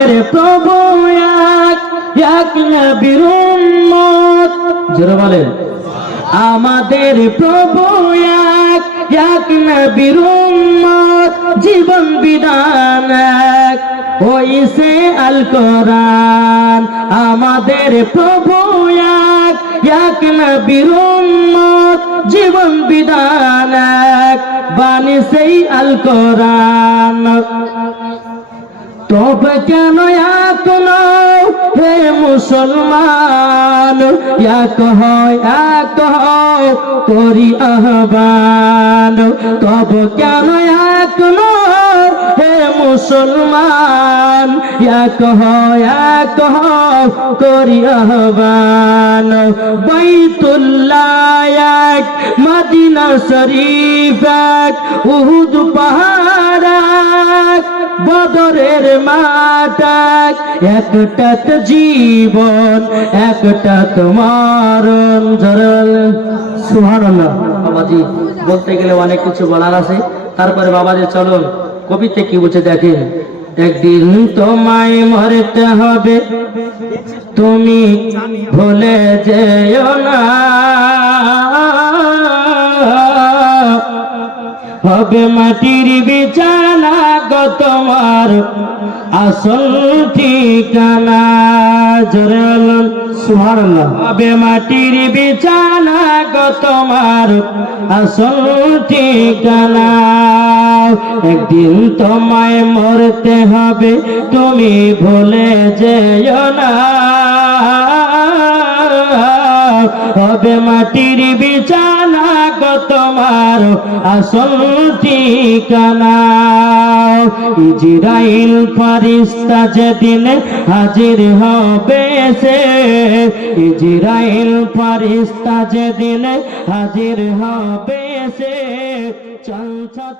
প্রভু এক নবীর উম্মত, জোরে বলেন। আমাদের প্রভু এক নবীর উম্মত, জীবন বিধান এক, ওইসে আল কোরআন। আমাদের প্রভু এক নবীর উম্মত, জীবন বিধান এক, বাণী সেই আল কোরআন। তবে কেন এক নও হে মুসলমান, এক হও করি আহ্বান। তবে কেন এক নও হে মুসলমান, এক হও করি আহ্বান। বাইতুল্লাহ এক, মদিনা শরীফ এক, উহুদ পাহাড় এক, বদরের মাঠ এক, একটা তো জীবন একটা তো মরণ। সুবহানাল্লাহ। বাবাজি বলতে গেলে অনেক কিছু বলার আছে, তারপরে বাবাজি চলুন কবিতে কি বলছে দেখেন। একদিন তোমায় মরতে হবে, তুমি ভুলে যেও না, হবে মাটির বিছানা গো তোমার আসল ঠিকানা। জোরে বলুন সুবহানাল্লাহ। হবে মাটির বিছানা গো তোমার আসল ঠিকানা। একদিন তোমায় মরতে হবে, তুমি ভুলে যেও না, হবে মাটির বিছানা গো তোমার আসল ঠিকানা। ইজরাইল ফেরেশতা যেদিন হাজির হবে সে, ইজরাইল ফেরেশতা যেদিন হাজির হবে সে, চঞ্চল